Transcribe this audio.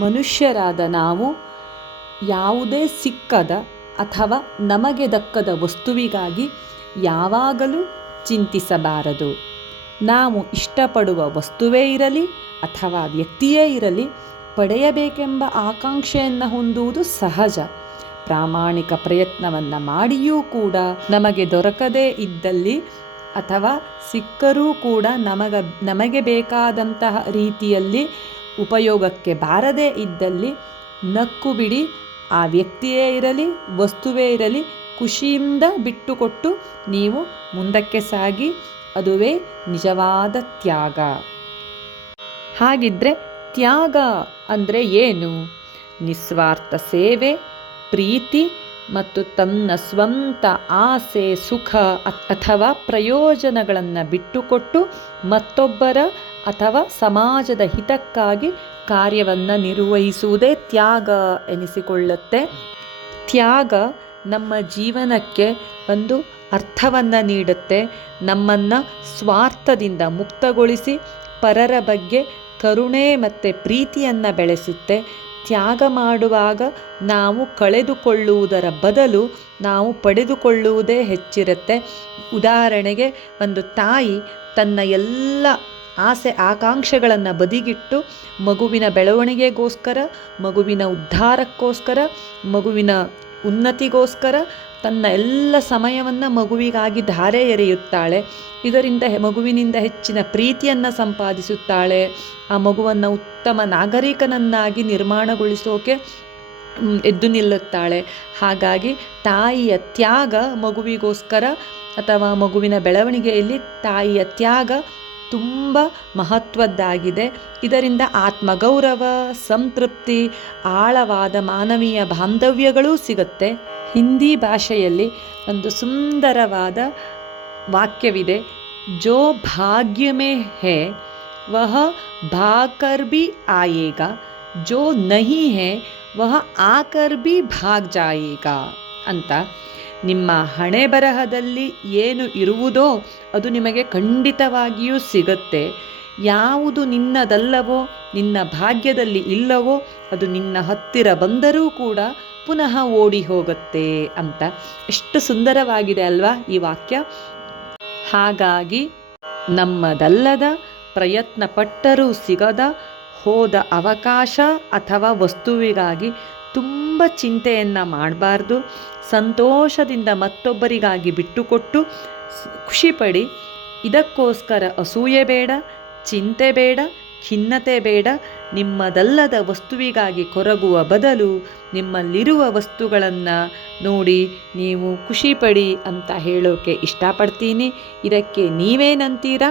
ಮನುಷ್ಯರಾದ ನಾವು ಯಾವುದೇ ಸಿಕ್ಕದ ಅಥವಾ ನಮಗೆ ದಕ್ಕದ ವಸ್ತುವಿಗಾಗಿ ಯಾವಾಗಲೂ ಚಿಂತಿಸಬಾರದು. ನಾವು ಇಷ್ಟಪಡುವ ವಸ್ತುವೇ ಇರಲಿ ಅಥವಾ ವ್ಯಕ್ತಿಯೇ ಇರಲಿ, ಪಡೆಯಬೇಕೆಂಬ ಆಕಾಂಕ್ಷೆಯನ್ನು ಹೊಂದುವುದು ಸಹಜ. ಪ್ರಾಮಾಣಿಕ ಪ್ರಯತ್ನವನ್ನು ಮಾಡಿಯೂ ಕೂಡ ನಮಗೆ ದೊರಕದೇ ಇದ್ದಲ್ಲಿ ಅಥವಾ ಸಿಕ್ಕರೂ ಕೂಡ ನಮಗೆ ಬೇಕಾದಂತಹ ರೀತಿಯಲ್ಲಿ ಉಪಯೋಗಕ್ಕೆ ಬಾರದೇ ಇದ್ದಲ್ಲಿ ನಕ್ಕು ಬಿಡಿ. ಆ ವ್ಯಕ್ತಿಯೇ ಇರಲಿ ವಸ್ತುವೇ ಇರಲಿ ಖುಷಿಯಿಂದ ಬಿಟ್ಟುಕೊಟ್ಟು ನೀವು ಮುಂದಕ್ಕೆ ಸಾಗಿ. ಅದುವೇ ನಿಜವಾದ ತ್ಯಾಗ. ಹಾಗಿದ್ರೆ ತ್ಯಾಗ ಅಂದರೆ ಏನು? ನಿಸ್ವಾರ್ಥ ಸೇವೆ, ಪ್ರೀತಿ ಮತ್ತು ತನ್ನ ಸ್ವಂತ ಆಸೆ, ಸುಖ ಅಥವಾ ಪ್ರಯೋಜನಗಳನ್ನು ಬಿಟ್ಟುಕೊಟ್ಟು ಮತ್ತೊಬ್ಬರ ಅಥವಾ ಸಮಾಜದ ಹಿತಕ್ಕಾಗಿ ಕಾರ್ಯವನ್ನು ನಿರ್ವಹಿಸುವುದೇ ತ್ಯಾಗ ಎನಿಸಿಕೊಳ್ಳುತ್ತೆ. ತ್ಯಾಗ ನಮ್ಮ ಜೀವನಕ್ಕೆ ಒಂದು ಅರ್ಥವನ್ನು ನೀಡುತ್ತೆ. ನಮ್ಮನ್ನು ಸ್ವಾರ್ಥದಿಂದ ಮುಕ್ತಗೊಳಿಸಿ ಪರರ ಬಗ್ಗೆ ಕರುಣೆ ಮತ್ತು ಪ್ರೀತಿಯನ್ನು ಬೆಳೆಸುತ್ತೆ. ತ್ಯಾಗ ಮಾಡುವಾಗ ನಾವು ಕಳೆದುಕೊಳ್ಳುವುದರ ಬದಲು ನಾವು ಪಡೆದುಕೊಳ್ಳುವುದೇ ಹೆಚ್ಚಿರುತ್ತೆ. ಉದಾಹರಣೆಗೆ, ಒಂದು ತಾಯಿ ತನ್ನ ಎಲ್ಲ ಆಸೆ ಆಕಾಂಕ್ಷೆಗಳನ್ನು ಬದಿಗಿಟ್ಟು ಮಗುವಿನ ಬೆಳವಣಿಗೆಗೋಸ್ಕರ, ಮಗುವಿನ ಉದ್ಧಾರಕ್ಕೋಸ್ಕರ, ಮಗುವಿನ ಉನ್ನತಿಗೋಸ್ಕರ ತನ್ನ ಎಲ್ಲ ಸಮಯವನ್ನು ಮಗುವಿಗಾಗಿ ಧಾರೆ ಎರೆಯುತ್ತಾಳೆ. ಇದರಿಂದ ಮಗುವಿನಿಂದ ಹೆಚ್ಚಿನ ಪ್ರೀತಿಯನ್ನು ಸಂಪಾದಿಸುತ್ತಾಳೆ. ಆ ಮಗುವನ್ನು ಉತ್ತಮ ನಾಗರಿಕನನ್ನಾಗಿ ನಿರ್ಮಾಣಗೊಳಿಸೋಕೆ ಎದ್ದು ನಿಲ್ಲುತ್ತಾಳೆ. ಹಾಗಾಗಿ ತಾಯಿಯ ತ್ಯಾಗ ಮಗುವಿಗೋಸ್ಕರ ಅಥವಾ ಮಗುವಿನ ಬೆಳವಣಿಗೆಯಲ್ಲಿ ತಾಯಿಯ ತ್ಯಾಗ ತುಂಬ ಮಹತ್ವದ್ದಾಗಿದೆ. ಇದರಿಂದ ಆತ್ಮಗೌರವ, ಸಂತೃಪ್ತಿ, ಆಳವಾದ ಮಾನವೀಯ ಬಾಂಧವ್ಯಗಳೂ ಸಿಗುತ್ತೆ. ಹಿಂದಿ ಭಾಷೆಯಲ್ಲಿ ಒಂದು ಸುಂದರವಾದ ವಾಕ್ಯವಿದೆ, ಜೋ ಭಾಗ್ಯ ಮೇ ಹೈ ವಹ ಭಾಗ್ಕರ್ ಭಿ ಆಯೇಗಾ, ಜೋ ನಹಿ ಹೈ ವಹ ಆಕರ್ ಭಿ ಭಾಗ್ ಜಾಯೇಗಾ ಅಂತ. ನಿಮ್ಮ ಹಣೆ ಬರಹದಲ್ಲಿ ಏನು ಇರುವುದೋ ಅದು ನಿಮಗೆ ಖಂಡಿತವಾಗಿಯೂ ಸಿಗುತ್ತೆ. ಯಾವುದು ನಿನ್ನದಲ್ಲವೋ, ನಿನ್ನ ಭಾಗ್ಯದಲ್ಲಿ ಇಲ್ಲವೋ ಅದು ನಿನ್ನ ಹತ್ತಿರ ಬಂದರೂ ಕೂಡ ಪುನಃ ಓಡಿ ಹೋಗುತ್ತೆ ಅಂತ. ಎಷ್ಟು ಸುಂದರವಾಗಿದೆ ಅಲ್ವಾ ಈ ವಾಕ್ಯ? ಹಾಗಾಗಿ ನಮ್ಮದಲ್ಲದ, ಪ್ರಯತ್ನ ಪಟ್ಟರೂ ಸಿಗದ ಹೋದ ಅವಕಾಶ ಅಥವಾ ವಸ್ತುವಿಗಾಗಿ ತುಂಬ ಚಿಂತೆಯನ್ನು ಮಾಡಬಾರ್ದು. ಸಂತೋಷದಿಂದ ಮತ್ತೊಬ್ಬರಿಗಾಗಿ ಬಿಟ್ಟುಕೊಟ್ಟು ಖುಷಿಪಡಿ. ಇದಕ್ಕೋಸ್ಕರ ಅಸೂಯೆ ಬೇಡ, ಚಿಂತೆ ಬೇಡ, ಖಿನ್ನತೆ ಬೇಡ. ನಿಮ್ಮದಲ್ಲದ ವಸ್ತುವಿಗಾಗಿ ಕೊರಗುವ ಬದಲು ನಿಮ್ಮಲ್ಲಿರುವ ವಸ್ತುಗಳನ್ನು ನೋಡಿ ನೀವು ಖುಷಿಪಡಿ ಅಂತ ಹೇಳೋಕೆ ಇಷ್ಟಪಡ್ತೀನಿ. ಇದಕ್ಕೆ ನೀವೇನಂತೀರಾ?